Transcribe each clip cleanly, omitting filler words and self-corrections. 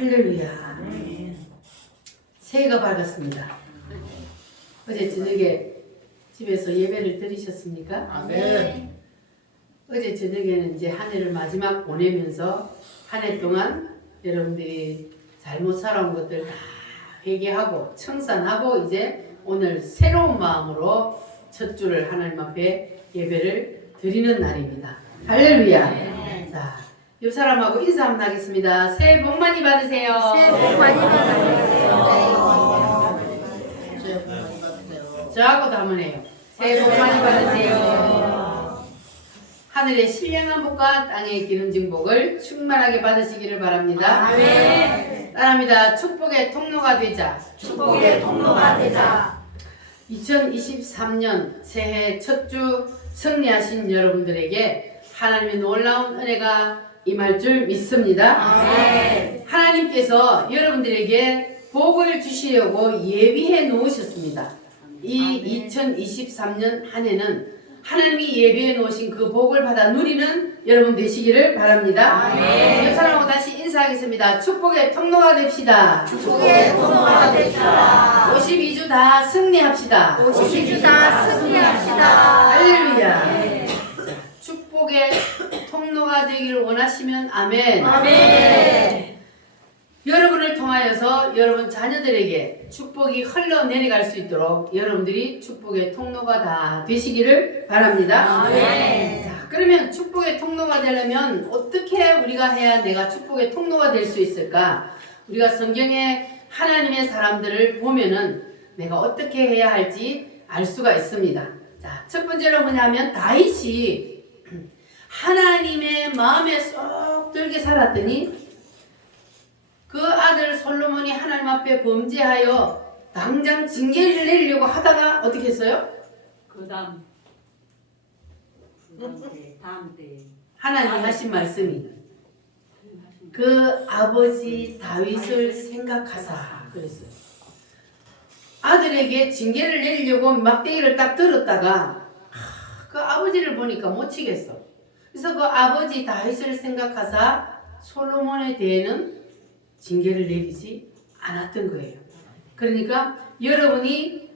할렐루야. 새해가 밝았습니다. 어제 저녁에 집에서 예배를 드리셨습니까? 아멘. 어제 저녁에는 이제 한 해를 마지막 보내면서 한 해 동안 여러분들이 잘못 살아온 것들 다 회개하고 청산하고 이제 오늘 새로운 마음으로 첫 주를 하나님 앞에 예배를 드리는 날입니다. 할렐루야. 자, 옆 사람하고 인사 한번 하겠습니다. 새해 복 많이 받으세요. 새해 복 많이 받으세요. 새해 복 많이 받으세요. 저하고도 한번 해요. 새해 복 많이 받으세요. 하늘의 신령한 복과 땅의 기름진 복을 충만하게 받으시기를 바랍니다. 아멘. 따라합니다. 축복의 통로가 되자. 축복의 통로가 되자. 2023년 새해 첫 주 승리하신 여러분들에게 하나님의 놀라운 은혜가 임할 줄 믿습니다. 아멘. 하나님께서 여러분들에게 복을 주시려고 예비해 놓으셨습니다. 이 2023년 한 해는 하나님이 예비해 놓으신 그 복을 받아 누리는 여러분 되시기를 바랍니다. 아멘. 옆 사람하고 다시 인사하겠습니다. 축복의 통로가 됩시다. 축복의 통로가 됩시다. 52주 다 승리합시다. 52주 다 승리합시다. 할렐루야. 축복의 통로가 되기를 원하시면 아멘. 아멘. 여러분을 통하여서 여러분 자녀들에게 축복이 흘러내려갈 수 있도록 여러분들이 축복의 통로가 다 되시기를 바랍니다. 아멘. 자, 그러면 축복의 통로가 되려면 어떻게 우리가 해야 내가 축복의 통로가 될 수 있을까? 우리가 성경에 하나님의 사람들을 보면은 내가 어떻게 해야 할지 알 수가 있습니다. 자, 첫 번째로 뭐냐면 다윗이 하나님의 마음에 쏙 들게 살았더니 그 아들 솔로몬이 하나님 앞에 범죄하여 당장 징계를 내리려고 하다가 어떻게 했어요? 그 다음 때 하나님이 하신 말씀이 그 아버지 다윗을 생각하사 그랬어요. 아들에게 징계를 내리려고 막대기를 딱 들었다가 그 아버지를 보니까 못 치겠어. 그래서 그 아버지 다윗을 생각하사 솔로몬에 대해는 징계를 내리지 않았던 거예요. 그러니까 여러분이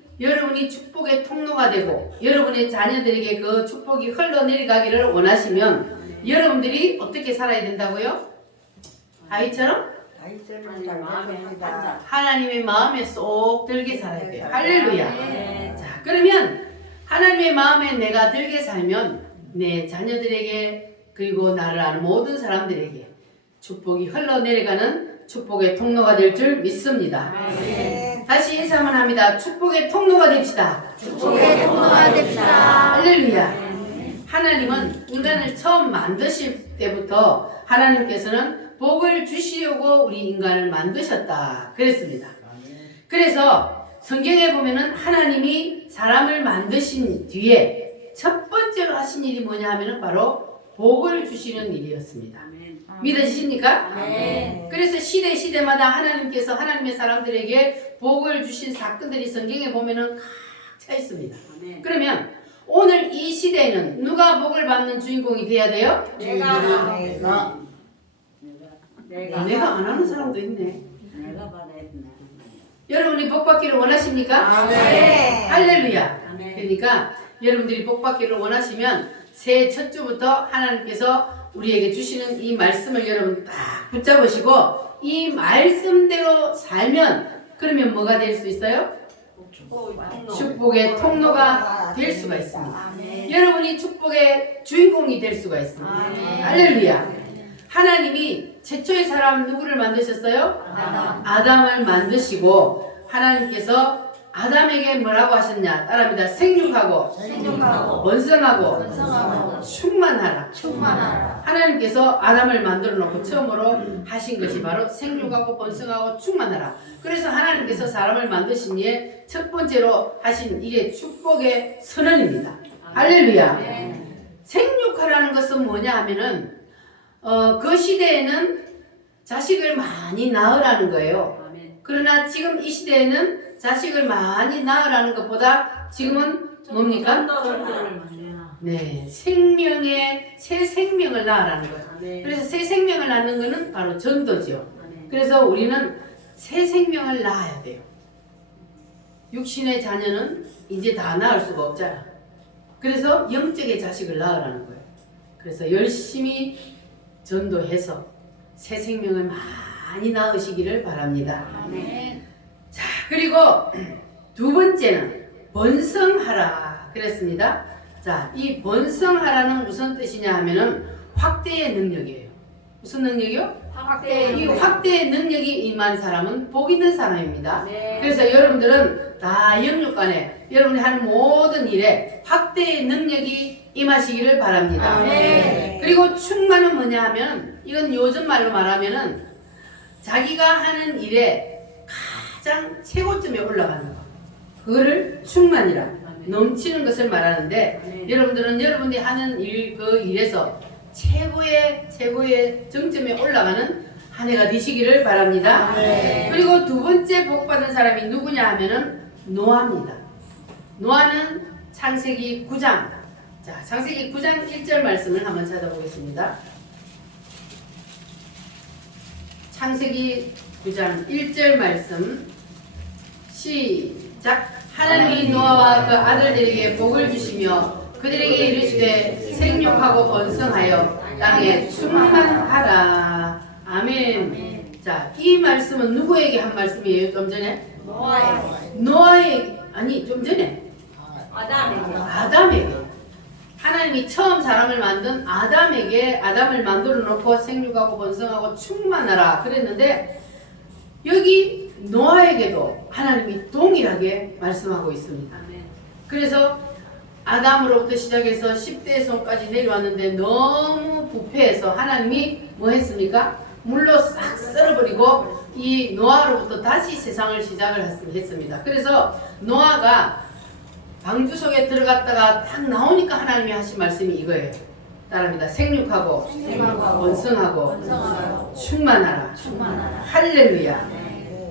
축복의 통로가 되고 여러분의 자녀들에게 그 축복이 흘러내려가기를 원하시면 여러분들이 어떻게 살아야 된다고요? 다윗처럼 하나님의 마음에 쏙 들게 살아야 돼요. 할렐루야. 자, 그러면 하나님의 마음에 내가 들게 살면 내 자녀들에게 그리고 나를 아는 모든 사람들에게 축복이 흘러내려가는 축복의 통로가 될 줄 믿습니다. 다시 인사 한번 합니다. 축복의 통로가 됩시다. 축복의 통로가 됩시다. 할렐루야. 하나님은 인간을 처음 만드실 때부터 하나님께서는 복을 주시려고 우리 인간을 만드셨다 그랬습니다. 그래서 성경에 보면은 하나님이 사람을 만드신 뒤에 첫 번째로 하신 일이 뭐냐 하면은 바로 복을 주시는 일이었습니다. 믿으십니까? 아멘. 그래서 시대마다 하나님께서 하나님의 사람들에게 복을 주신 사건들이 성경에 보면은 각 차 있습니다. 그러면 오늘 이 시대에는 누가 복을 받는 주인공이 돼야 돼요? 내가 내가 안 하는 사람도 있네. 내가 받아야 되나? 여러분이 복 받기를 원하십니까? 아멘. 할렐루야. 아멘. 그러니까 여러분들이 복 받기를 원하시면 새해 첫 주부터 하나님께서 우리에게 주시는 이 말씀을 여러분 딱 붙잡으시고 이 말씀대로 살면 그러면 뭐가 될 수 있어요? 축복의 통로가 될 수가 있습니다. 아멘. 여러분이 축복의 주인공이 될 수가 있습니다. 아멘. 할렐루야. 하나님이 최초의 사람 누구를 만드셨어요? 아담을 만드시고 하나님께서 아담에게 뭐라고 하셨냐? 따라합니다. 생육하고 번성하고 충만하라. 하나님께서 아담을 만들어 놓고 처음으로 하신 것이 바로 생육하고 번성하고 충만하라. 그래서 하나님께서 사람을 만드신 이에 첫 번째로 하신 이게 축복의 선언입니다. 할렐루야. 생육하라는 것은 뭐냐 하면은 그 시대에는 자식을 많이 낳으라는 거예요. 그러나 지금 이 시대에는 자식을 많이 낳으라는 것보다 지금은 뭡니까? 네, 새 생명을 낳으라는 거예요. 그래서 새 생명을 낳는 것은 바로 전도죠. 그래서 우리는 새 생명을 낳아야 돼요. 육신의 자녀는 이제 다 낳을 수가 없잖아. 그래서 영적의 자식을 낳으라는 거예요. 그래서 열심히 전도해서 새 생명을 많이 낳으시기를 바랍니다. 아멘. 자, 그리고 두 번째는 번성하라 그랬습니다. 자, 이 번성하라는 무슨 뜻이냐 하면은 확대의 능력이에요. 무슨 능력이요? 이 확대의 능력이 임한 사람은 복 있는 사람입니다. 네. 그래서 여러분들은 다 영육간에 여러분이 하는 모든 일에 확대의 능력이 임하시기를 바랍니다. 아멘. 그리고 충만은 뭐냐 하면 이건 요즘 말로 말하면은 자기가 하는 일에 가장 최고점에 올라가는 거. 그거를 충만이라 넘치는 것을 말하는데 여러분들은 여러분이 하는 일, 그 일에서 최고의 정점에 올라가는 한 해가 되시기를 바랍니다. 아멘. 그리고 두 번째 복 받은 사람이 누구냐 하면은 노아입니다. 노아는 창세기 9장. 자, 창세기 9장 1절 말씀을 한번 찾아보겠습니다. 창세기 9장 1절 말씀 시작. 하나님이 노아와 그 아들들에게 복을 주시며 그들에게 이르시되 생육하고 번성하여 땅에 충만하라. 아멘. 자, 이 말씀은 누구에게 한 말씀이에요? 좀 전에? 노아에게, 아니 좀 전에 아담에게. 하나님이 처음 사람을 만든 아담을 만들어 놓고 생육하고 번성하고 충만하라 그랬는데 여기 노아에게도 하나님이 동일하게 말씀하고 있습니다. 그래서 아담으로부터 시작해서 10대의 손까지 내려왔는데 너무 부패해서 하나님이 뭐 했습니까? 물로 싹 썰어버리고 이 노아로부터 다시 세상을 시작을 했습니다. 그래서 노아가 방주 속에 들어갔다가 딱 나오니까 하나님이 하신 말씀이 이거예요. 따라합니다. 생육하고 번성하고 충만하라. 할렐루야.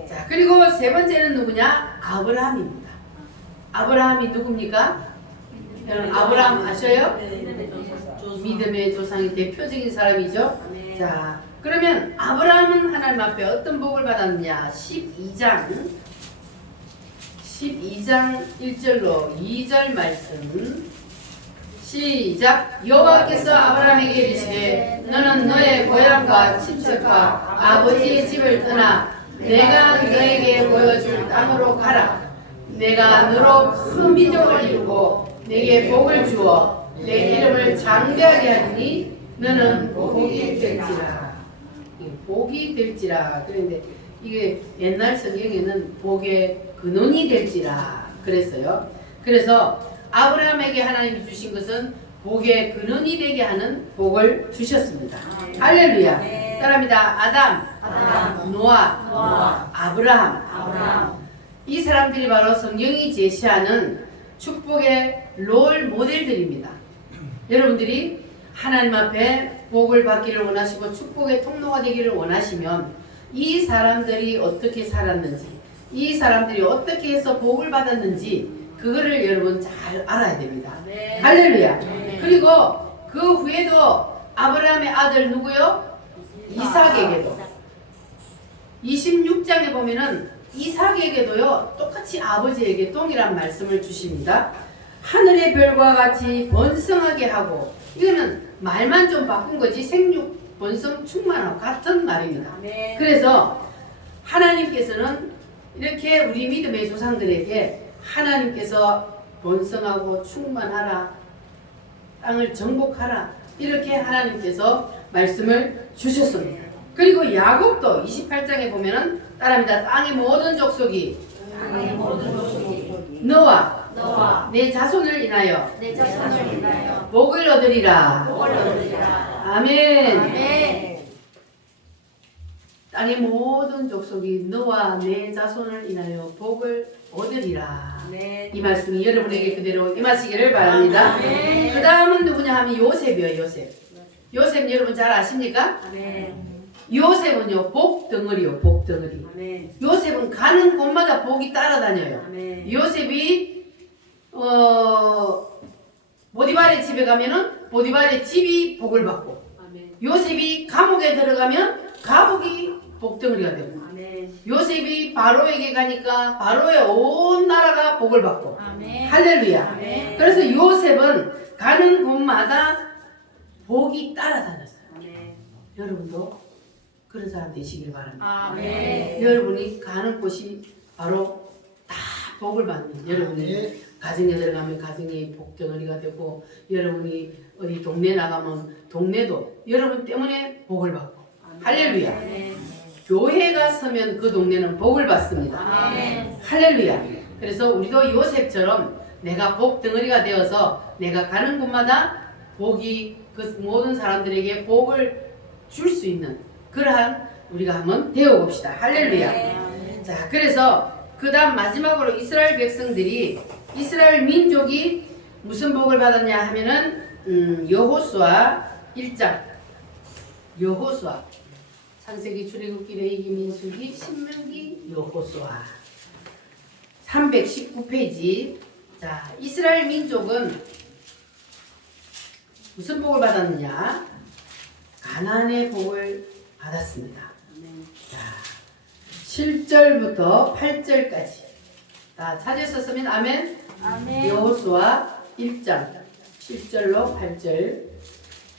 자, 그리고 세 번째는 누구냐? 아브라함입니다. 아브라함이 누굽니까? 여러분 아브라함 아셔요? 믿음의 조상이 대표적인 사람이죠. 자, 그러면 아브라함은 하나님 앞에 어떤 복을 받았느냐? 12장 1절로 2절 말씀 시작. 여호와께서 아브라함에게 이르시되 너는 너의 고향과 친척과 아버지의 집을 떠나 내가 너에게 보여줄 땅으로 가라. 내가 너로 큰 민족을 이루고 내게 복을 주어 내 이름을 장대하게 하니 너는 복이 될지라. 복이 될지라. 그런데 이게 옛날 성경에는 복의 근원이 될지라 그랬어요. 그래서 아브라함에게 하나님이 주신 것은 복의 근원이 되게 하는 복을 주셨습니다. 할렐루야. 따라합니다. 아담, 노아, 아브라함. 이 사람들이 바로 성경이 제시하는 축복의 롤 모델들입니다. 여러분들이 하나님 앞에 복을 받기를 원하시고 축복의 통로가 되기를 원하시면 이 사람들이 어떻게 살았는지, 이 사람들이 어떻게 해서 복을 받았는지 그거를 여러분 잘 알아야 됩니다. 네. 할렐루야. 그리고 그 후에도 아브라함의 아들 누구요? 이삭에게도 26장에 보면은 이삭에게도요 똑같이 아버지에게 동일한 말씀을 주십니다. 하늘의 별과 같이 번성하게 하고, 이거는 말만 좀 바꾼 거지 생육, 번성, 충만하고 같은 말입니다. 그래서 하나님께서는 이렇게 우리 믿음의 조상들에게 하나님께서 번성하고 충만하라, 땅을 정복하라, 이렇게 하나님께서 말씀을 주셨습니다. 그리고 야곱도 28장에 보면은 따라합니다. 땅의 모든 족속이 너와 내 자손을 인하여 복을 얻으리라. 아멘. 땅의 모든 족속이 너와 내 자손을 인하여 복을 얻으리라. 이 말씀이 여러분에게 그대로 임하시기를 바랍니다. 그 다음은 누구냐 하면 요셉이요. 요셉 여러분 잘 아십니까? 요셉은요 복덩어리요. 복덩어리. 요셉은 가는 곳마다 복이 따라다녀요. 요셉이 보디발의 집에 가면은 보디발의 집이 복을 받고, 요셉이 감옥에 들어가면 감옥이 복덩어리가 되고 아멘. 요셉이 바로에게 가니까 바로의 온 나라가 복을 받고 아멘. 할렐루야. 아멘. 그래서 요셉은 가는 곳마다 복이 따라다녔어요. 아멘. 여러분도 그런 사람 되시길 바랍니다. 아멘. 여러분이 가는 곳이 바로 다 복을 받는 여러분의 가정에 들어가면 가정이 복덩어리가 되고 여러분이 어디 동네 나가면 동네도 여러분 때문에 복을 받고 할렐루야. 아멘. 교회가 서면 그 동네는 복을 받습니다. 아멘. 할렐루야. 그래서 우리도 요셉처럼 내가 복덩어리가 되어서 내가 가는 곳마다 복이 그 모든 사람들에게 복을 줄 수 있는 그러한 우리가 한번 되어봅시다. 할렐루야. 자, 그래서 그 다음 마지막으로 이스라엘 백성들이 이스라엘 민족이 무슨 복을 받았냐 하면은 여호수아 1장 여호수아 창세기 출애굽기 레위기 민수기 신명기 여호수아 319페이지. 자, 이스라엘 민족은 무슨 복을 받았느냐? 가나안의 복을 받았습니다. 자, 7절부터 8절까지. 자, 찾으셨으면 아멘. 아멘. 여호수아 1장 7절로 8절.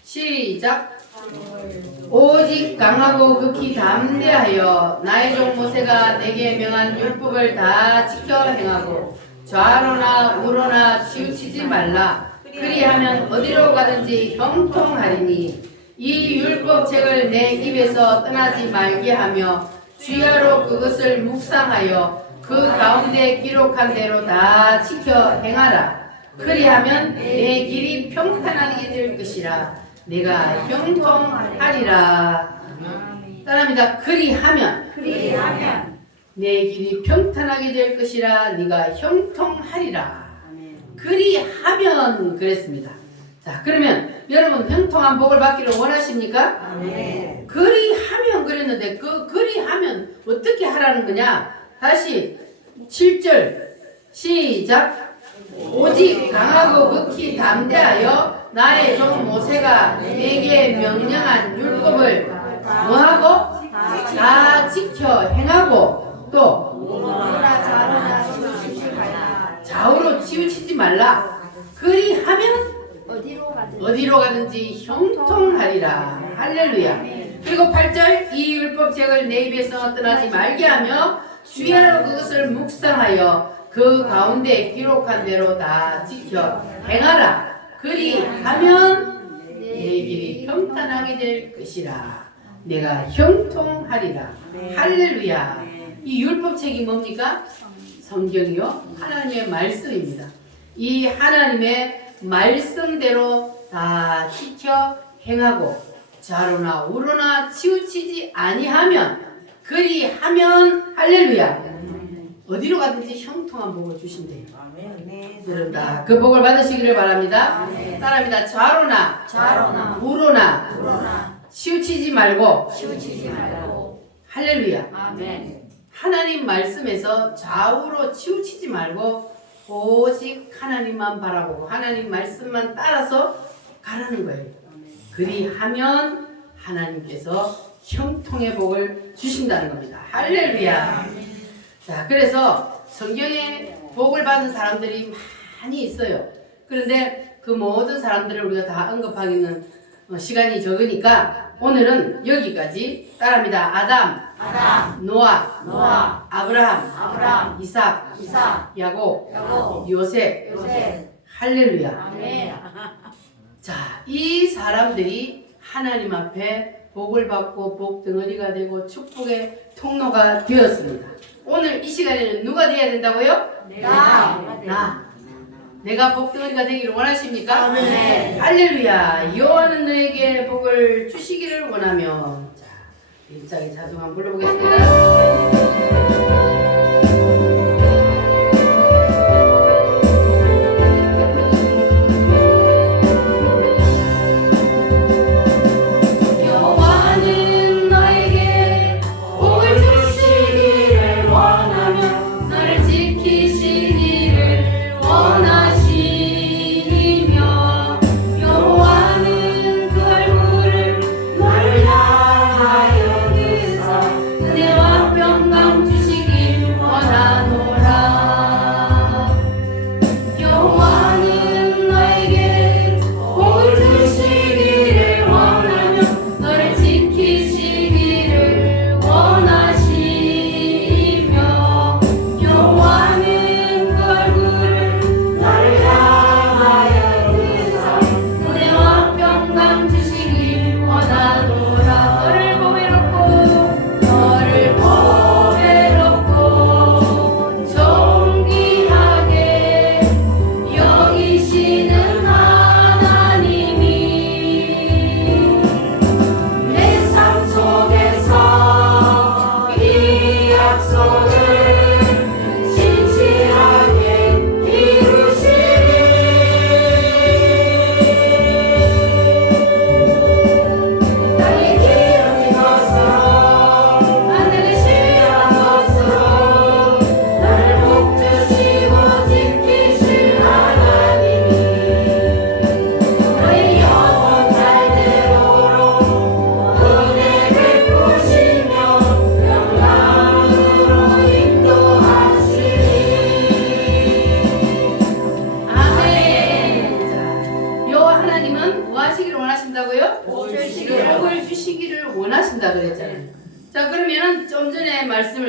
시작. 오직 강하고 극히 담대하여 나의 종 모세가 내게 명한 율법을 다 지켜 행하고 좌로나 우로나 치우치지 말라. 그리하면 어디로 가든지 형통하리니 이 율법책을 내 입에서 떠나지 말게 하며 주야로 그것을 묵상하여 그 가운데 기록한 대로 다 지켜 행하라. 그리하면 내 길이 평탄하게 될 것이라. 내가 형통하리라. 따라합니다. 그리하면 내 길이 평탄하게 될 것이라. 네가 형통하리라. 아멘. 그리하면 그랬습니다. 자, 그러면 여러분 형통한 복을 받기를 원하십니까? 아멘. 그리하면 그랬는데 그 그리하면 어떻게 하라는 거냐? 다시 7절 시작. 오직 강하고 극히 담대하여 나의 종 모세가 내게 명령한 율법을 뭐하고? 다 지켜 행하고 또 좌우로 치우치지 말라. 그리하면 어디로 가든지 형통하리라. 할렐루야. 그리고 8절 이 율법책을 내 입에서 떠나지 말게 하며 주야로 그것을 묵상하여 그 가운데 기록한 대로 다 지켜 행하라. 그리하면 내 길이 평탄하게 될 것이라. 내가 형통하리라. 할렐루야. 이 율법책이 뭡니까? 성경이요. 하나님의 말씀입니다. 이 하나님의 말씀대로 다 지켜 행하고 좌로나 우로나 치우치지 아니하면 그리하면 할렐루야. 어디로 가든지 형통한 복을 주신대요. 여러분 다 그 복을 받으시기를 바랍니다. 따라합니다. 좌로나 우로나 치우치지 말고 할렐루야. 아멘. 하나님 말씀에서 좌우로 치우치지 말고 오직 하나님만 바라보고 하나님 말씀만 따라서 가라는 거예요. 그리하면 하나님께서 형통의 복을 주신다는 겁니다. 할렐루야. 자, 그래서 성경에 복을 받은 사람들이 많이 있어요. 그런데 그 모든 사람들을 우리가 다 언급하기는 시간이 적으니까 오늘은 여기까지. 따라합니다. 아담, 노아, 아브라함, 이삭, 야곱, 요셉. 할렐루야. 아멘. 자, 이 사람들이 하나님 앞에 복을 받고 복덩어리가 되고 축복의 통로가 되었습니다. 오늘 이 시간에는 누가 되어야 된다고요? 나. 내가 복덩어리가 되기를 원하십니까? 아멘. 할렐루야. 여호와는 너에게 복을 주시기를 원하며. 자, 일장의 자중 한번 불러보겠습니다. 여호와는 너에게 복을 주시기를 원하며 너를 지키시기를 원하시며 여호와는 그 얼굴을 너를 향하여 드사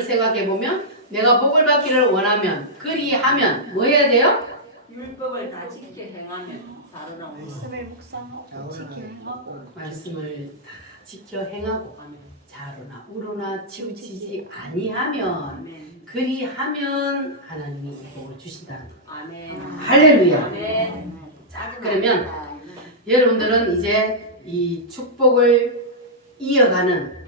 생각해 보면 내가 복을 받기를 원하면 그리하면 뭐 해야 돼요? 율법을 다 지켜 행하면 살으라고. 말씀을 묵상하고 지켜 행하고 말씀을 다 지켜 행하고 아멘. 자로나 우로나 치우치지 아니하면 아멘. 그리하면 하나님이 복을 주신다는 거. 아멘. 할렐루야. 아멘. 자, 그러면 여러분들은 이제 이 축복을 이어가는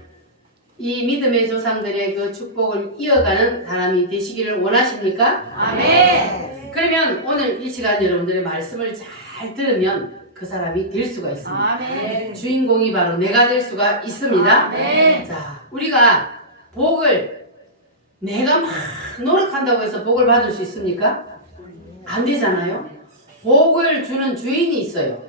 이 믿음의 조상들의 그 축복을 이어가는 사람이 되시기를 원하십니까? 아멘. 그러면 오늘 이 시간 여러분들의 말씀을 잘 들으면 그 사람이 될 수가 있습니다. 아멘. 주인공이 바로 내가 될 수가 있습니다. 아멘. 자, 우리가 복을 내가 막 노력한다고 해서 복을 받을 수 있습니까? 안 되잖아요. 복을 주는 주인이 있어요.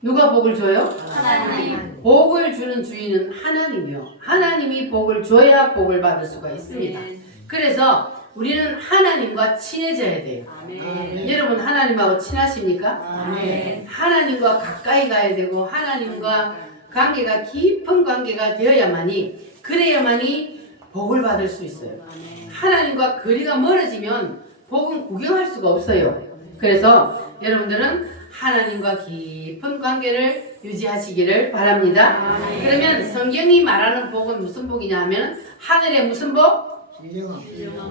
누가 복을 줘요? 하나님. 복을 주는 주인은 하나님이요. 하나님이 복을 줘야 복을 받을 수가 있습니다. 그래서 우리는 하나님과 친해져야 돼요. 아멘. 여러분 하나님하고 친하십니까? 아멘. 하나님과 가까이 가야 되고 하나님과 관계가 깊은 관계가 되어야만이 그래야만이 복을 받을 수 있어요. 아멘. 하나님과 거리가 멀어지면 복은 구경할 수가 없어요. 그래서 여러분들은 하나님과 깊은 관계를 유지하시기를 바랍니다. 아멘. 그러면 성경이 말하는 복은 무슨 복이냐 하면 하늘의 무슨 복?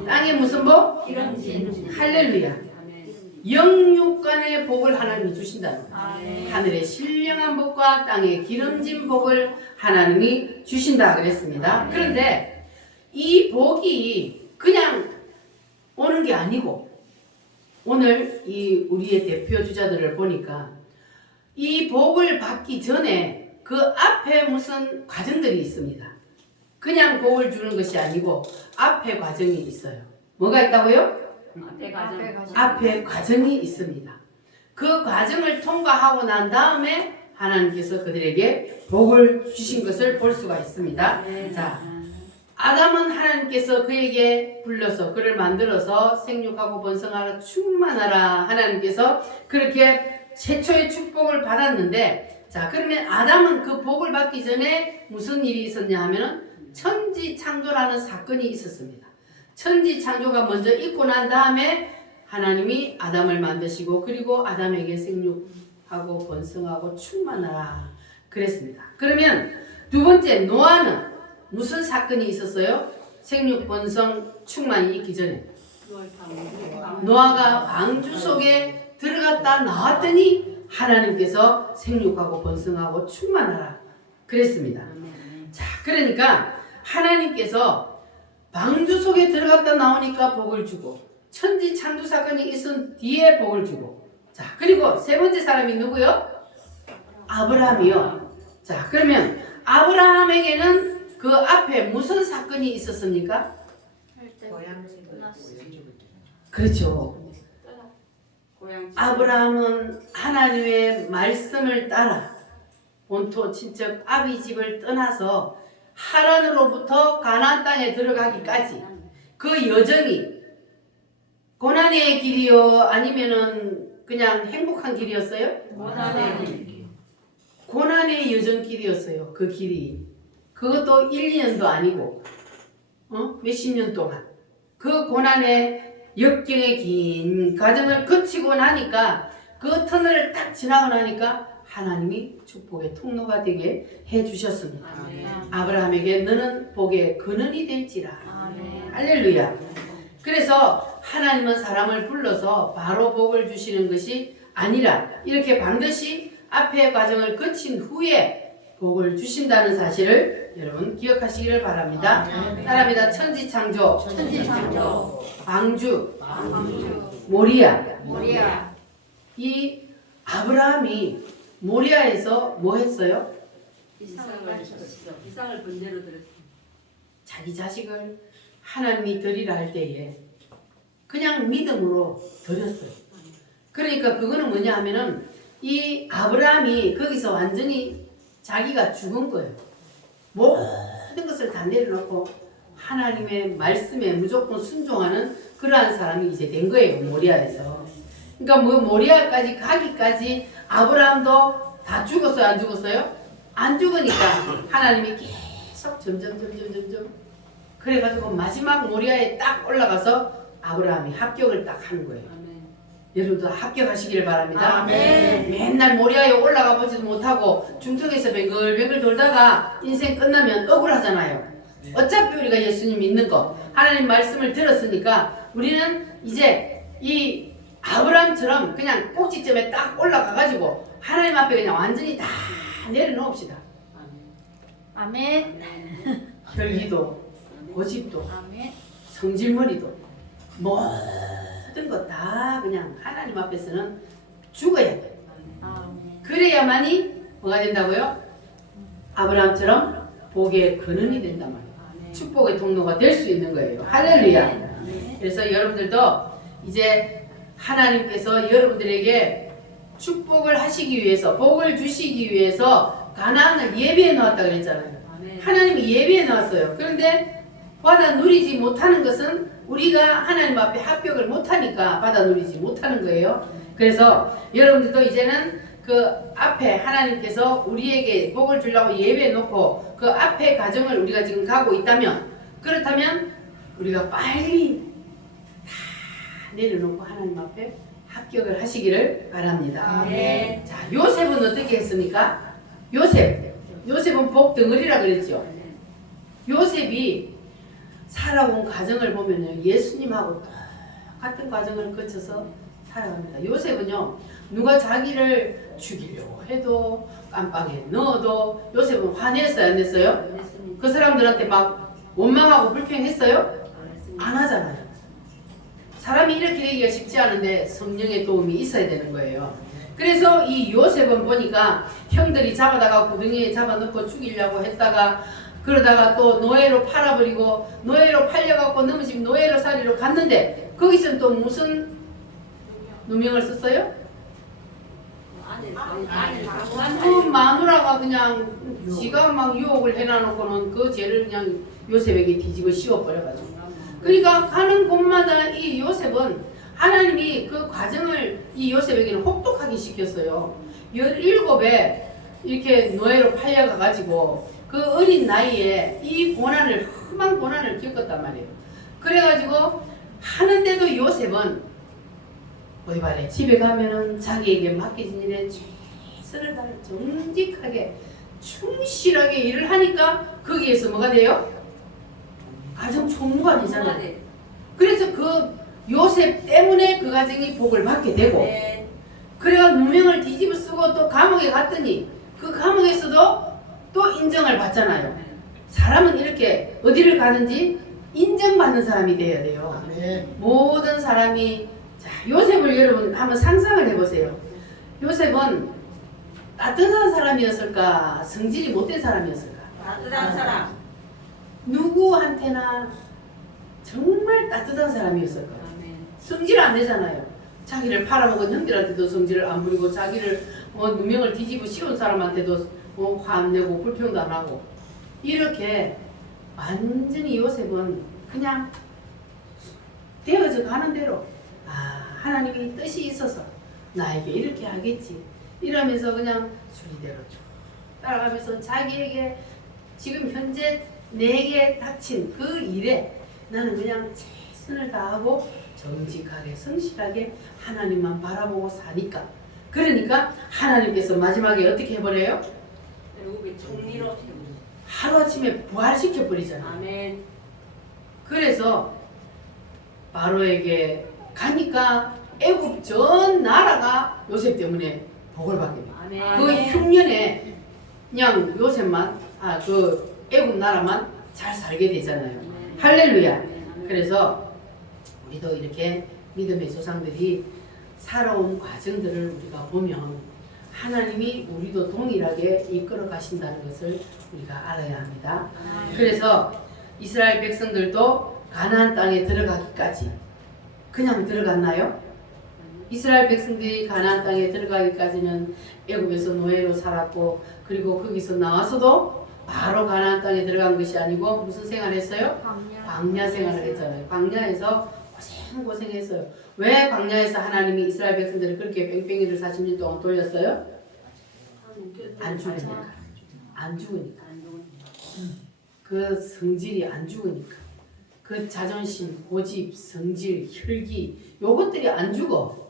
땅의 무슨 복? 기름진. 할렐루야. 아멘. 영육간의 복을 하나님이 주신다는 거예요. 아멘. 하늘의 신령한 복과 땅의 기름진 복을 하나님이 주신다 그랬습니다. 그런데 이 복이 그냥 오는 게 아니고 오늘 이 우리의 대표 주자들을 보니까 이 복을 받기 전에 그 앞에 무슨 과정들이 있습니다. 그냥 복을 주는 것이 아니고 앞에 과정이 있어요. 뭐가 있다고요? 앞에 가정. 앞에 과정이 있습니다. 그 과정을 통과하고 난 다음에 하나님께서 그들에게 복을 주신 것을 볼 수가 있습니다. 자, 아담은 하나님께서 그에게 불러서 그를 만들어서 생육하고 번성하라 충만하라 하나님께서 그렇게 최초의 축복을 받았는데 자 그러면 아담은 그 복을 받기 전에 무슨 일이 있었냐 하면은 천지창조라는 사건이 있었습니다. 천지창조가 먼저 있고 난 다음에 하나님이 아담을 만드시고 그리고 아담에게 생육하고 번성하고 충만하라 그랬습니다. 그러면 두 번째 노아는 무슨 사건이 있었어요? 생육, 번성, 충만이 있기 전에 노아가 방주 속에 들어갔다 나왔더니 하나님께서 생육하고 번성하고 충만하라 그랬습니다. 자, 그러니까 하나님께서 방주 속에 들어갔다 나오니까 복을 주고 천지 창조 사건이 있은 뒤에 복을 주고 자, 그리고 세 번째 사람이 누구요? 아브라함이요. 자, 그러면 아브라함에게는 그 앞에 무슨 사건이 있었습니까? 그렇죠. 아브라함은 하나님의 말씀을 따라 본토 친척 아비 집을 떠나서 하란으로부터 가나안 땅에 들어가기까지 그 여정이 고난의 길이요 아니면은 그냥 행복한 길이었어요? 고난의 여정길이었어요. 그 길이. 그것도 1, 2년도 아니고 몇십 년 동안 그 고난의 역경의 긴 과정을 거치고 나니까 그 터널을 딱 지나고 나니까 하나님이 축복의 통로가 되게 해주셨습니다. 아브라함에게 너는 복의 근원이 될지라. 할렐루야. 그래서 하나님은 사람을 불러서 바로 복을 주시는 것이 아니라 이렇게 반드시 앞의 과정을 거친 후에 복을 주신다는 사실을 여러분 기억하시기를 바랍니다. 따라합니다. 천지창조, 방주, 모리아. 이 아브라함이 모리아에서 뭐 했어요? 이상을 번제로 드렸습니다. 자기 자식을 하나님이 드리라 할 때에 그냥 믿음으로 드렸어요. 그러니까 그거는 뭐냐 하면은 이 아브라함이 거기서 완전히 자기가 죽은 거예요. 모든 것을 다 내려놓고 하나님의 말씀에 무조건 순종하는 그러한 사람이 이제 된 거예요. 모리아에서. 그러니까 뭐 모리아까지 가기까지 아브라함도 다 죽었어요? 안 죽었어요? 안 죽으니까 하나님이 계속 점점 그래가지고 마지막 모리아에 딱 올라가서 아브라함이 합격을 딱 하는 거예요. 아멘. 여러분도 합격하시기를 바랍니다. 아멘. 맨날 모리아에 올라가 보지도 못하고 중턱에서 뱅글뱅글 돌다가 인생 끝나면 억울하잖아요. 어차피 우리가 예수님 믿는 거 하나님 말씀을 들었으니까 우리는 이제 이 아브라함처럼 그냥 꼭지점에 딱 올라가가지고 하나님 앞에 그냥 완전히 다 내려놓읍시다. 아멘. 혈기도 고집도 아멘. 성질머리도 모든 거 다 그냥 하나님 앞에서는 죽어야 돼요. 아멘. 그래야만이 뭐가 된다고요? 아브라함처럼 복의 근원이 된단 말이에요. 축복의 통로가 될 수 있는 거예요. 할렐루야. 그래서 여러분들도 이제 하나님께서 여러분들에게 축복을 하시기 위해서 복을 주시기 위해서 가나안을 예비해 놓았다 그랬잖아요. 하나님이 예비해 놓았어요. 그런데 받아 누리지 못하는 것은 우리가 하나님 앞에 합격을 못하니까 받아 누리지 못하는 거예요. 그래서 여러분들도 이제는 그 앞에 하나님께서 우리에게 복을 주려고 예배해 놓고 그 앞에 과정을 우리가 지금 가고 있다면, 그렇다면 우리가 빨리 다 내려놓고 하나님 앞에 합격을 하시기를 바랍니다. 아멘. 자, 요셉은 어떻게 했습니까? 요셉은 복 덩어리라 그랬죠. 요셉이 살아온 과정을 보면요, 예수님하고 똑같은 과정을 거쳐서 살아갑니다. 요셉은요, 누가 자기를 죽이려고 해도 깜빵에 넣어도 요셉은 화냈어요, 안 냈어요? 그 사람들한테 막 원망하고 불평했어요? 안 하잖아요. 사람이 이렇게 되기가 쉽지 않은데 성령의 도움이 있어야 되는 거예요. 그래서 이 요셉은 보니까 형들이 잡아다가 구덩이에 잡아넣고 죽이려고 했다가 그러다가 또 노예로 팔아버리고 노예로 팔려갖고 넘어지면 노예로 살이로 갔는데 거기서는 또 무슨 누명을 썼어요? 그 마누라가 그냥 지가 막 유혹을 해놔놓고는 그 죄를 그냥 요셉에게 뒤집어 씌워버려가지고, 그러니까 가는 곳마다 이 요셉은 하나님이 그 과정을 이 요셉에게는 혹독하게 시켰어요. 17에 이렇게 노예로 팔려가가지고 그 어린 나이에 이 고난을, 험한 고난을 겪었단 말이에요. 그래가지고 하는데도 요셉은 어디 말해, 집에 가면은 자기에게 맡겨진 일에 최선을 다해 정직하게 충실하게 일을 하니까 거기에서 뭐가 돼요? 가정 총무가 되잖아요. 그래서 그 요셉 때문에 그 가정이 복을 받게 되고, 그래가 누명을 뒤집어 쓰고 또 감옥에 갔더니 그 감옥에서도 또 인정을 받잖아요. 사람은 이렇게 어디를 가는지 인정받는 사람이 돼야 돼요. 모든 사람이, 자, 요셉을 여러분 한번 상상을 해보세요. 요셉은 따뜻한 사람이었을까? 성질이 못된 사람이었을까? 따뜻한 사람. 누구한테나 정말 따뜻한 사람이었을까? 성질 안 내잖아요. 자기를 팔아먹은 형들한테도 성질을 안 부리고 자기를 누명을 뒤집어 씌운 사람한테도 화 안 내고 불평도 안 하고, 이렇게 완전히 요셉은 그냥 되어져 가는 대로 하나님이 뜻이 있어서 나에게 이렇게 하겠지 이러면서 그냥 순리대로 쭉 따라가면서 자기에게 지금 현재 내게 닥친 그 일에 나는 그냥 최선을 다하고 정직하게 성실하게 하나님만 바라보고 사니까, 그러니까 하나님께서 마지막에 어떻게 해버려요? 정리로 하루아침에 부활시켜 버리잖아요. 아멘. 그래서 바로에게 가니까 애굽 전 나라가 요셉 때문에 복을 받게 돼요. 아멘. 그 흉년에 그냥 요셉만 그 애굽 나라만 잘 살게 되잖아요. 할렐루야. 그래서 우리도 이렇게 믿음의 조상들이 살아온 과정들을 우리가 보면 하나님이 우리도 동일하게 이끌어 가신다는 것을 우리가 알아야 합니다. 그래서 이스라엘 백성들도 가나안 땅에 들어가기까지 그냥 들어갔나요? 이스라엘 백성들이 가나안 땅에 들어가기까지는 애굽에서 노예로 살았고, 그리고 거기서 나와서도 바로 가나안 땅에 들어간 것이 아니고 무슨 생활했어요? 광야 생활을 했잖아요. 광야에서 고생했어요. 왜 광야에서 하나님이 이스라엘 백성들을 그렇게 뺑뺑이를 40년 동안 돌렸어요? 안 죽으니까. 안 죽으니까. 그 성질이 안 죽으니까. 그 자존심, 고집, 성질, 혈기 요것들이 안 죽어.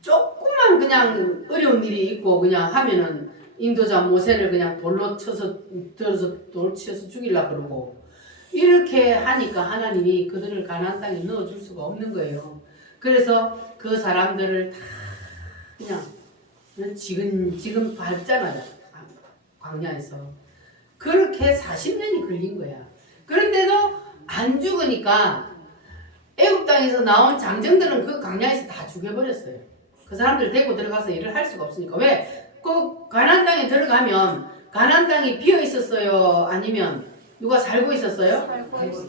조금만 그냥 어려운 일이 있고 그냥 하면은 인도자 모세를 그냥 돌로 쳐서 들어서 돌 치어서 죽이려 그러고 이렇게 하니까 하나님이 그들을 가나안 땅에 넣어줄 수가 없는 거예요. 그래서 그 사람들을 다 그냥 지금 밟잖아요. 광야에서. 그렇게 40년이 걸린 거야. 그런데도 안 죽으니까 애굽 땅에서 나온 장정들은 그 광야에서 다 죽여버렸어요. 그 사람들 데리고 들어가서 일을 할 수가 없으니까. 왜? 그 가나안 땅에 들어가면 가나안 땅이 비어 있었어요? 아니면 누가 살고 있었어요? 살고 있어.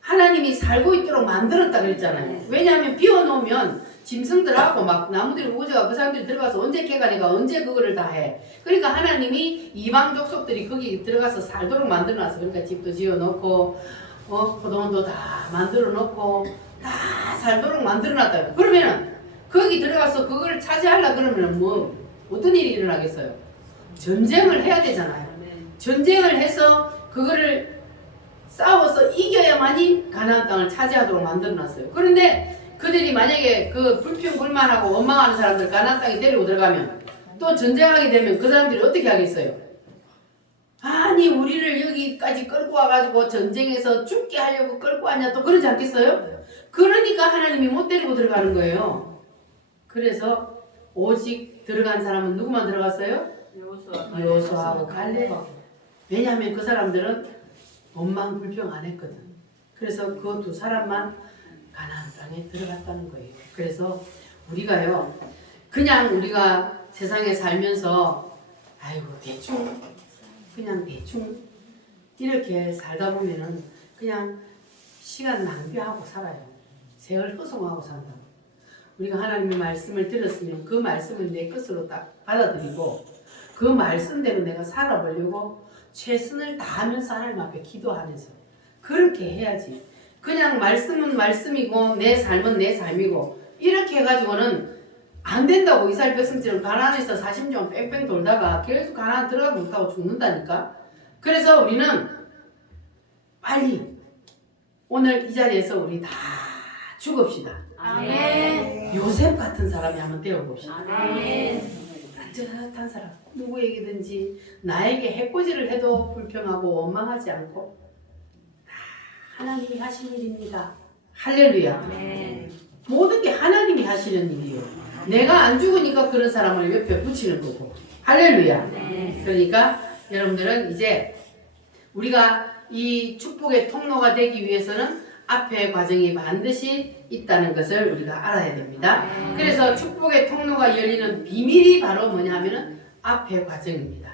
하나님이 살고 있도록 만들었다 그랬잖아요. 왜냐하면 비워 놓으면 짐승들하고 막 나무들이 우거져가 그 사람들이 들어가서 언제 개가 내가 언제 그거를 다 해. 그러니까 하나님이 이방 족속들이 거기 들어가서 살도록 만들어놨어. 그러니까 집도 지어놓고 포도원도 다 만들어놓고 다 살도록 만들어놨다. 그러면 거기 들어가서 그거를 차지하려 그러면 뭐 어떤 일이 일어나겠어요? 전쟁을 해야 되잖아요. 전쟁을 해서 그거를 싸워서 이겨야만이 가나안 땅을 차지하도록 만들어놨어요. 그런데 그들이 만약에 그 불평불만하고 원망하는 사람들 가나안 땅에 데리고 들어가면 또 전쟁하게 되면 그 사람들이 어떻게 하겠어요? 아니 우리를 여기까지 끌고 와가지고 전쟁에서 죽게 하려고 끌고 왔냐 또 그러지 않겠어요? 그러니까 하나님이 못 데리고 들어가는 거예요. 그래서 오직 들어간 사람은 누구만 들어갔어요? 여호수아하고 갈렙. 왜냐하면 그 사람들은 원망 불평 안 했거든. 그래서 그 두 사람만 가나안 땅에 들어갔다는 거예요. 그래서 우리가요, 그냥 우리가 세상에 살면서 아이고 대충 그냥 대충 이렇게 살다 보면은 그냥 시간 낭비하고 살아요. 세월 허송하고 산다. 우리가 하나님의 말씀을 들었으면 그 말씀을 내 것으로 딱 받아들이고 그 말씀대로 내가 살아보려고 최선을 다하면서 하나님 앞에 기도하면서 그렇게 해야지. 그냥 말씀은 말씀이고 내 삶은 내 삶이고 이렇게 해가지고는 안 된다고. 이스라엘 백성처럼 가나안에서 40년 뺑뺑 돌다가 계속 가나안 들어가지 못하고 죽는다니까. 그래서 우리는 빨리 오늘 이 자리에서 우리 다 죽읍시다. 아멘. 요셉 같은 사람이 한번 되어봅시다. 아멘. 짠짠한 사람, 누구에게든지 나에게 해코지를 해도 불평하고 원망하지 않고 다 하나님이 하신 일입니다. 할렐루야. 아멘. 모든 게 하나님이 하시는 일이에요. 내가 안 죽으니까 그런 사람을 옆에 붙이는 거고. 할렐루야. 네. 그러니까 여러분들은 이제 우리가 이 축복의 통로가 되기 위해서는 앞의 과정이 반드시 있다는 것을 우리가 알아야 됩니다. 그래서 축복의 통로가 열리는 비밀이 바로 뭐냐 하면은 앞의 과정입니다.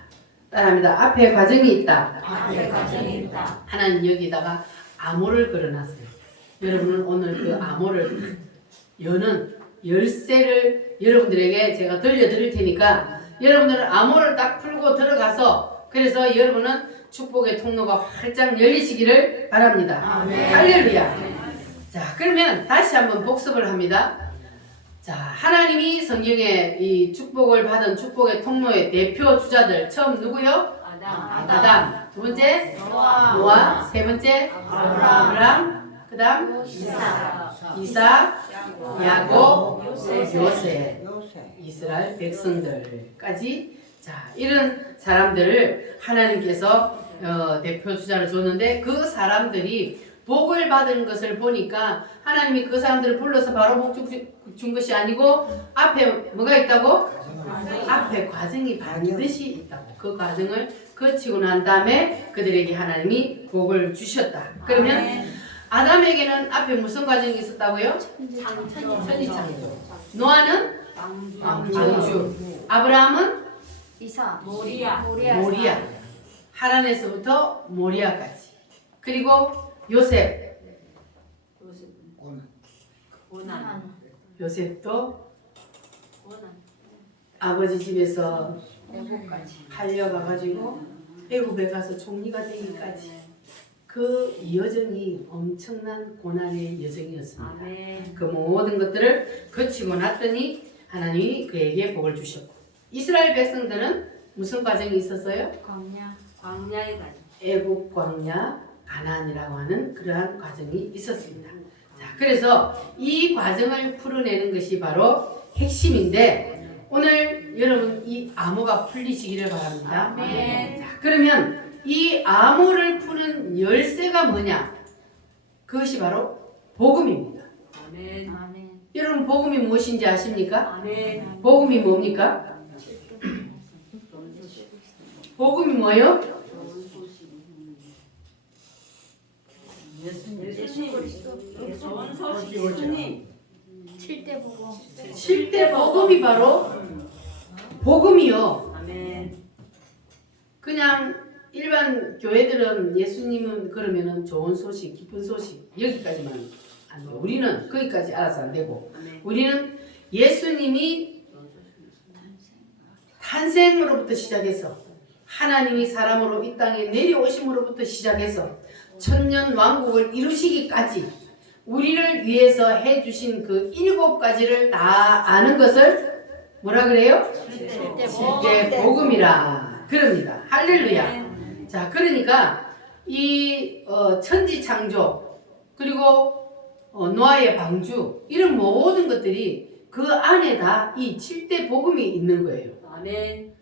따라합니다. 앞에 과정이 있다. 앞에 과정이 있다. 하나님 여기다가 암호를 걸어놨어요. 여러분은 오늘 그 암호를 여는 열쇠를 여러분들에게 제가 들려드릴 테니까 여러분들은 암호를 딱 풀고 들어가서 그래서 여러분은 축복의 통로가 활짝 열리시기를 바랍니다. 아멘. 할렐루야. 자, 그러면 다시 한번 복습을 합니다. 자, 하나님이 성경에 이 축복을 받은 축복의 통로의 대표 주자들 처음 누구요? 아담. 두 번째 노아. 세 번째 아브라함. 그다음 이삭, 야곱, 요셉. 이스라엘 백성들까지. 자, 이런 사람들을 하나님께서 대표 주자를 줬는데 그 사람들이 복을 받은 것을 보니까 하나님이 그 사람들을 불러서 바로 복 준 것이 아니고 앞에 뭐가 있다고? 앞에 과정이 반드시 있다고. 그 과정을 거치고 난 다음에 그들에게 하나님이 복을 주셨다. 그러면 아담에게는 앞에 무슨 과정이 있었다고요? 천지창조. 노아는 방주. 아브라함은 이삭. 모리아. 모리아. 하란에서부터 모리아까지. 그리고 요셉. 고난. 요셉도 고난. 아버지 집에서 애국까지. 팔려가가지고 애굽에 가서 총리가 되기까지 그 여정이 엄청난 고난의 여정이었습니다. 아멘. 그 모든 것들을 거치고 났더니 하나님이 그에게 복을 주셨고 이스라엘 백성들은 무슨 과정이 있었어요? 광야. 광야에 가자. 애굽 광야, 가나안이라고 하는 그러한 과정이 있었습니다. 자, 그래서 이 과정을 풀어내는 것이 바로 핵심인데 오늘 여러분 이 암호가 풀리시기를 바랍니다. 아멘. 자, 그러면 이 암호를 푸는 열쇠가 뭐냐? 그것이 바로 복음입니다. 아멘. 아멘. 여러분 복음이 무엇인지 아십니까? 아멘. 복음이 뭡니까? 복음이 뭐예요? 좋은 소식. 예수님. 좋은 소식. 예수님. 7대 복음. 7대 복음이 바로 복음이요. 아멘. 그냥 일반 교회들은 예수님은 그러면은 좋은 소식, 기쁜 소식 여기까지만 안 돼요. 우리는 거기까지 알아서 안 되고 아멘. 우리는 예수님이 탄생으로부터 시작해서 하나님이 사람으로 이 땅에 내려오심으로부터 시작해서 천년 왕국을 이루시기까지 우리를 위해서 해주신 그 7가지를 다 아는 것을 뭐라 그래요? 7대 복음이라 그럽니다. 할렐루야. 자, 그러니까 이 천지창조 그리고 노아의 방주 이런 모든 것들이 그 안에 다 이 7대 복음이 있는 거예요. 아멘.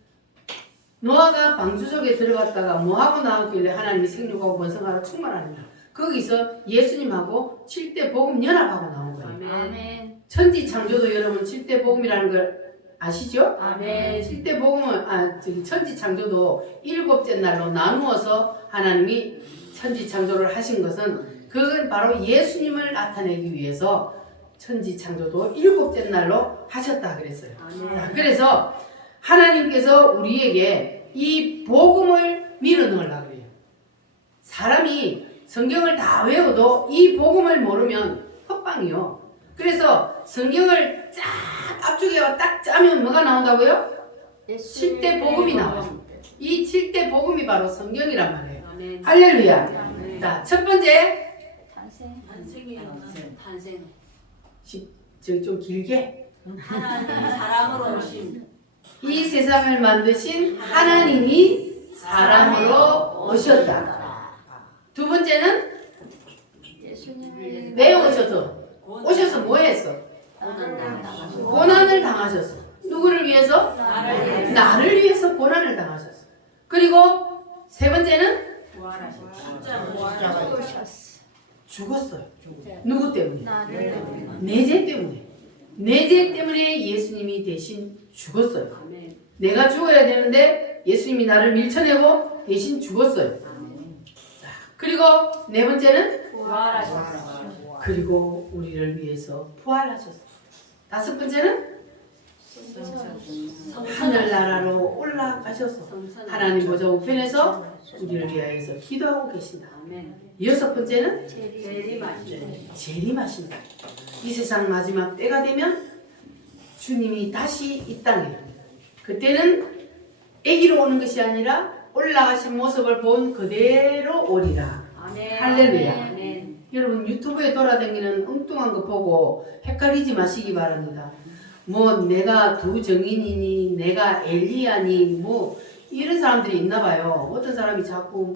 노아가 방주 속에 들어갔다가 뭐하고 나왔길래 하나님이 생육하고 번성하라 충만하느냐. 거기서 예수님하고 7대 복음 연합하고 나온 거예요. 아멘. 아멘. 천지창조도 여러분 7대 복음이라는 걸 아시죠? 아멘. 7대 복음은 천지창조도 7째 날로 나누어서 하나님이 천지창조를 하신 것은 그건 바로 예수님을 나타내기 위해서 천지창조도 7째 날로 하셨다 그랬어요. 아멘. 자, 그래서 하나님께서 우리에게 이 복음을 밀어넣으려고 그래요. 사람이 성경을 다 외워도 이 복음을 모르면 헛방이요. 그래서 성경을 쫙 앞쪽에 딱 짜면 뭐가 나온다고요? 7대 복음이 나와요. 이 7대 복음이 바로 성경이란 말이에요. 아멘. 할렐루야. 아멘. 자, 첫 번째 탄생. 탄생. 저기 좀 길게 하나님 사람으로 오심. 이 세상을 만드신 하나님이 사람으로 오셨다. 두 번째는 예수님을 왜 오셔서 뭐 했어? 고난을 당하셨어. 누구를 위해서? 나를 위해서 고난을 당하셨어. 그리고 세 번째는 죽었어요. 누구 때문에? 나를 내 죄 때문에. 내 죄 때문에 예수님이 대신 죽었어요. 아멘. 내가 죽어야 되는데 예수님이 나를 밀쳐내고 대신 죽었어요. 자, 그리고 네 번째는 그리고 우리를 위해서 부활하셨어요. 다섯 번째는 하늘나라로 올라가셔서 하나님 보좌 우편에서 우리를 위하여서 기도하고 계신다. 아멘. 여섯 번째는 재림하심. 재림하신다. 이 세상 마지막 때가 되면 주님이 다시 이 땅에 그때는 아기로 오는 것이 아니라 올라가신 모습을 본 그대로 오리라. 아멘. 할렐루야. 아멘. 여러분 유튜브에 돌아다니는 엉뚱한 거 보고 헷갈리지 마시기 바랍니다. 뭐 내가 두 정인이니 내가 엘리야니 뭐 이런 사람들이 있나 봐요. 어떤 사람이 자꾸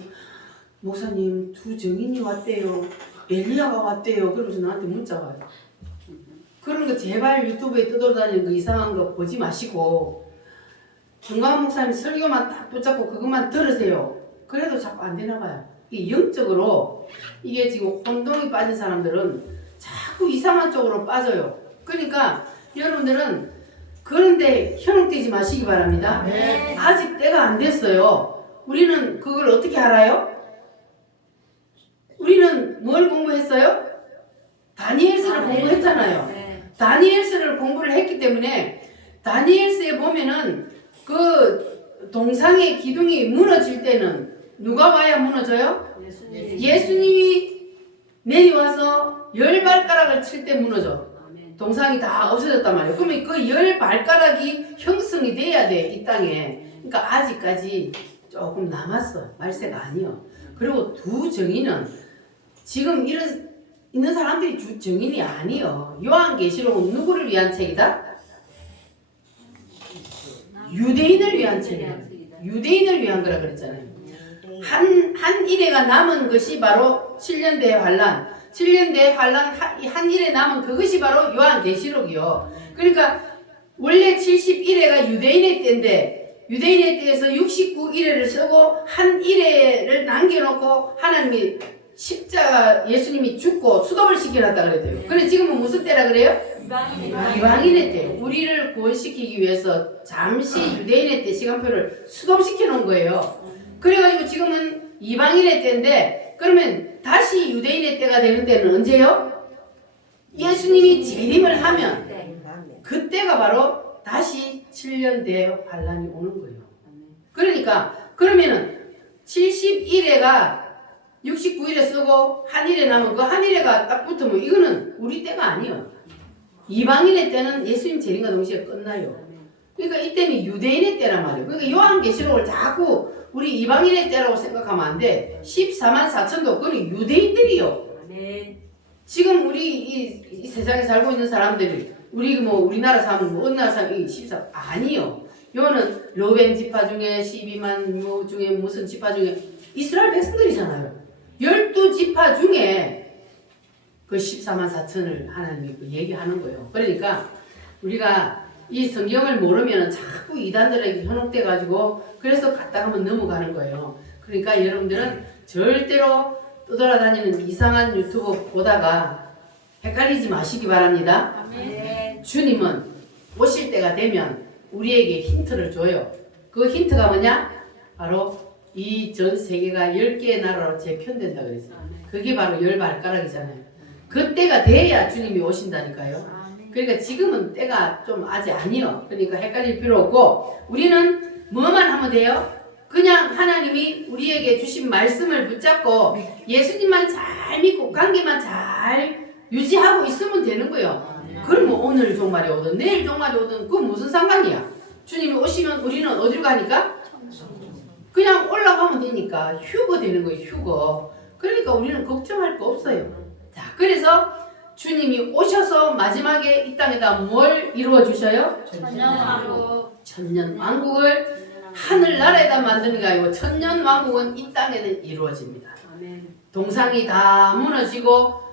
목사님 두 정인이 왔대요. 엘리야가 왔대요. 그러면서 나한테 문자가 와요. 그런 거 제발 유튜브에 떠돌아다니는 거 이상한 거 보지 마시고 정광훈 목사님 설교만 딱 붙잡고 그것만 들으세요. 그래도 자꾸 안 되나 봐요. 이게 영적으로 이게 지금 혼동이 빠진 사람들은 자꾸 이상한 쪽으로 빠져요. 그러니까 여러분들은 그런데 현혹되지 마시기 바랍니다. 네. 아직 때가 안 됐어요. 우리는 그걸 어떻게 알아요? 우리는 뭘 공부했어요? 다니엘서를 공부했잖아요. 네. 다니엘서를 공부를 했기 때문에 다니엘서에 보면은 그 동상의 기둥이 무너질 때는 누가 와야 무너져요? 예수님이 내려와서 10발가락을 칠 때 무너져. 아멘. 동상이 다 없어졌단 말이에요. 그러면 그 10발가락이 형성이 돼야 돼, 이 땅에. 그러니까 아직까지 조금 남았어. 말세가 아니요. 그리고 두 정의는 지금 있는 사람들이 주 정인이 아니요. 요한계시록은 누구를 위한 책이다? 유대인을 위한 책이다. 유대인을 위한 거라 그랬잖아요. 한 일회가 남은 것이 바로 7년 대의 환란. 7년 대의 환란 한 일회 남은 그것이 바로 요한계시록이요. 그러니까 원래 71회가 유대인의 때인데 유대인의 때에서 69일회를 쓰고 한 일회를 남겨놓고 하나님이 십자가 예수님이 죽고 수도를 시켜놨다 그랬대요. 그래 지금은 무슨 때라 그래요? 이방인의 때. 우리를 구원시키기 위해서 잠시 유대인의 때 시간표를 수동시켜 놓은 거예요. 그래가지고 지금은 이방인의 때인데 그러면 다시 유대인의 때가 되는 때는 언제요? 예수님이 재림을 하면 그때가 바로 다시 7년 대의 환란이 오는 거예요. 그러니까 그러면은 71회가 69일에 쓰고 한 일에 남은 그 한 일회가 딱 붙으면 이거는 우리 때가 아니에요. 이방인의 때는 예수님 재림과 동시에 끝나요. 그러니까 이때는 유대인의 때란 말이에요. 그러니까 요한계시록을 자꾸 우리 이방인의 때라고 생각하면 안 돼. 14만 4천도 그건 유대인들이요. 지금 우리 이 세상에 살고 있는 사람들이 우리 뭐 우리나라 사람 뭐 어느 나라 사람이 14 아니요. 요거는 로벤 지파 중에 12만 뭐 중에 무슨 지파 중에 이스라엘 백성들이잖아요. 12지파 중에 그 14만 4천을 하나님이 얘기하는 거예요. 그러니까 우리가 이 성경을 모르면 자꾸 이단들에게 현혹돼 가지고 그래서 갔다 하면 넘어가는 거예요. 그러니까 여러분들은 절대로 떠돌아다니는 이상한 유튜브 보다가 헷갈리지 마시기 바랍니다. 주님은 오실 때가 되면 우리에게 힌트를 줘요. 그 힌트가 뭐냐? 바로 이 전 세계가 10개의 나라로 재편된다 그랬어요. 그게 바로 10발가락이잖아요. 그때가 돼야 주님이 오신다니까요. 그러니까 지금은 때가 좀 아직 아니요. 그러니까 헷갈릴 필요 없고 우리는 뭐만 하면 돼요? 그냥 하나님이 우리에게 주신 말씀을 붙잡고 예수님만 잘 믿고 관계만 잘 유지하고 있으면 되는 거예요. 그러면 오늘 종말이 오든 내일 종말이 오든 그건 무슨 상관이야. 주님이 오시면 우리는 어디로 가니까? 그냥 올라가면 되니까 휴거 되는 거예요. 휴거. 그러니까 우리는 걱정할 거 없어요. 자, 그래서 주님이 오셔서 마지막에 이 땅에다 뭘 이루어 주셔요? 천년 왕국을 하늘나라에다 만드는 게 아니고 천년 왕국은 이 땅에는 이루어집니다. 동상이 다 무너지고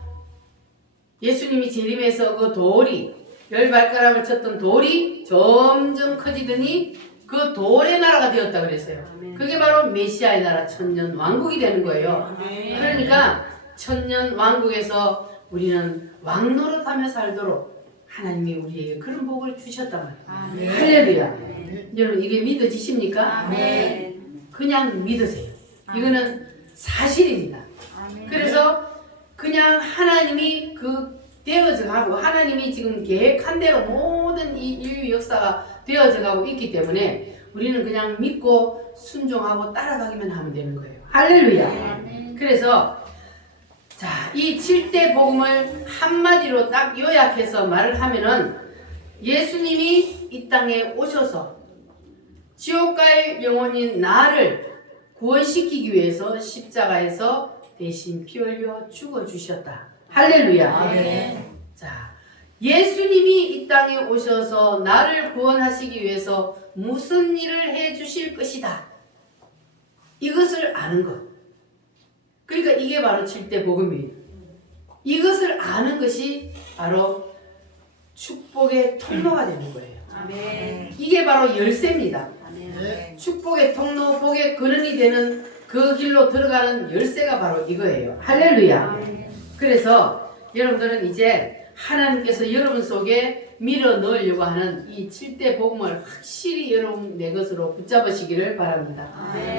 예수님이 재림해서 그 돌이 10발가락을 쳤던 돌이 점점 커지더니 그 돌의 나라가 되었다 그랬어요. 그게 바로 메시아의 나라 천년 왕국이 되는 거예요. 그러니까 천년 왕국에서 우리는 왕노릇하며 살도록 하나님이 우리에게 그런 복을 주셨단 말이에요. 할렐루야. 여러분 이게 믿어지십니까? 그냥 믿으세요. 이거는 사실입니다. 그래서 그냥 하나님이 그 되어져 가고 하나님이 지금 계획한 대로 모든 이 인류 역사가 되어져 가고 있기 때문에 우리는 그냥 믿고 순종하고 따라가기만 하면 되는 거예요. 할렐루야. 그래서 자, 이 7대 복음을 한마디로 딱 요약해서 말을 하면은 예수님이 이 땅에 오셔서 지옥 갈 영혼인 나를 구원시키기 위해서 십자가에서 대신 피 흘려 죽어주셨다. 할렐루야. 자, 예수님이 이 땅에 오셔서 나를 구원하시기 위해서 무슨 일을 해주실 것이다. 이것을 아는 것. 그러니까 이게 바로 7대 복음이에요. 이것을 아는 것이 바로 축복의 통로가 되는 거예요. 이게 바로 열쇠입니다. 축복의 통로, 복의 근원이 되는 그 길로 들어가는 열쇠가 바로 이거예요. 할렐루야. 그래서 여러분들은 이제 하나님께서 여러분 속에 밀어 넣으려고 하는 이 7대 복음을 확실히 여러분 내 것으로 붙잡으시기를 바랍니다.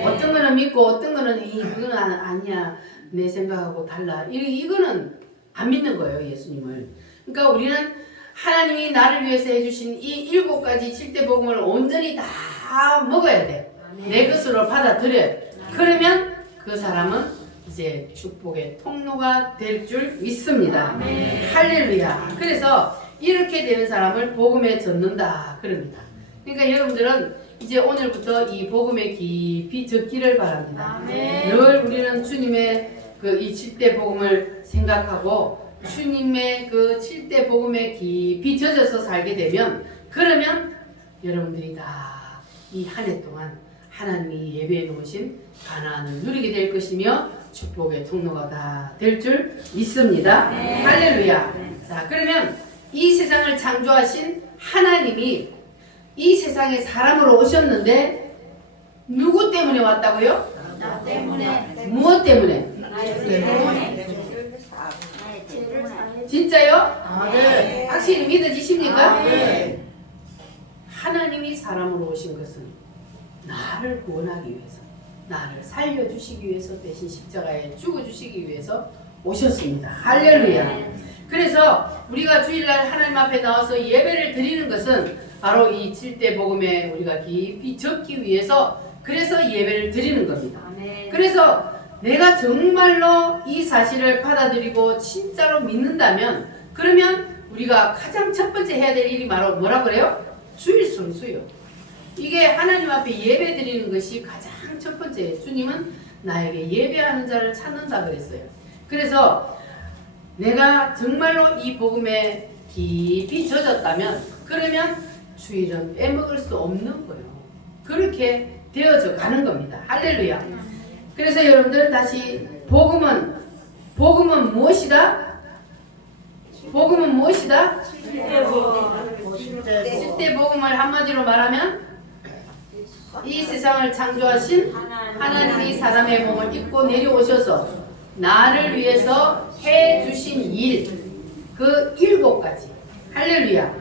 어떤 거는 믿고 어떤 거는 이건 아니야. 내 생각하고 달라. 이거는 안 믿는 거예요. 예수님을. 그러니까 우리는 하나님이 나를 위해서 해주신 이 7가지 7대 복음을 온전히 다 먹어야 돼. 내 것으로 받아들여야 돼. 그러면 그 사람은 이제 축복의 통로가 될 줄 믿습니다. 할렐루야. 그래서 이렇게 되는 사람을 복음에 젖는다 그럽니다. 그러니까 여러분들은 이제 오늘부터 이 복음에 깊이 젖기를 바랍니다. 늘 우리는 주님의 그 이 7대 복음을 생각하고 주님의 그 7대 복음에 깊이 젖어서 살게 되면 그러면 여러분들이 다 이 한 해 동안 하나님이 예배해 놓으신 가나안을 누리게 될 것이며 축복의 통로가 다 될 줄 믿습니다. 할렐루야. 자, 그러면 이 세상을 창조하신 하나님이 이 세상에 사람으로 오셨는데 누구 때문에 왔다고요? 나 때문에. 무엇 때문에? 나의 죄를 사해. 진짜요? 네. 확실히 믿어지십니까? 네. 하나님이 사람으로 오신 것은 나를 구원하기 위해서, 나를 살려주시기 위해서, 대신 십자가에 죽어주시기 위해서 오셨습니다. 할렐루야. 그래서 우리가 주일날 하나님 앞에 나와서 예배를 드리는 것은 바로 이 7대 복음에 우리가 깊이 적기 위해서, 그래서 예배를 드리는 겁니다. 그래서 내가 정말로 이 사실을 받아들이고 진짜로 믿는다면, 그러면 우리가 가장 첫 번째 해야 될 일이 바로 뭐라 그래요? 주일 성수요. 이게 하나님 앞에 예배 드리는 것이 가장 첫 번째. 주님은 나에게 예배하는 자를 찾는다 그랬어요. 그래서 내가 정말로 이 복음에 깊이 젖었다면, 그러면 주일은 빼먹을 수 없는 거예요. 그렇게 되어져 가는 겁니다. 할렐루야. 그래서 여러분들 다시 복음은 무엇이다? 복음은 무엇이다? 7대 복음을 한마디로 말하면 이 세상을 창조하신 하나님이 사람의 몸을 입고 내려오셔서 나를 위해서 해주신 일, 그 7가지. 할렐루야.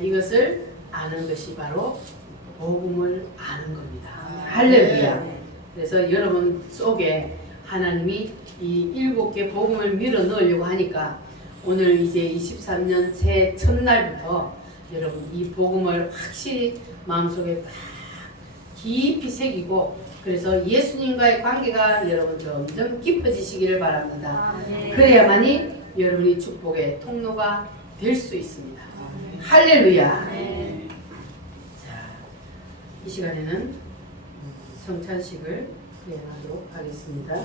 이것을 아는 것이 바로 복음을 아는 겁니다. 할렐루야. 그래서 여러분 속에 하나님이 이 7개 복음을 밀어 넣으려고 하니까 오늘 이제 23년 새 첫날부터 여러분 이 복음을 확실히 마음속에 딱 깊이 새기고, 그래서 예수님과의 관계가 여러분 점점 깊어지시기를 바랍니다. 그래야만이 여러분이 축복의 통로가 될 수 있습니다. 할렐루야. 자, 이 시간에는 성찬식을 수행하도록 하겠습니다.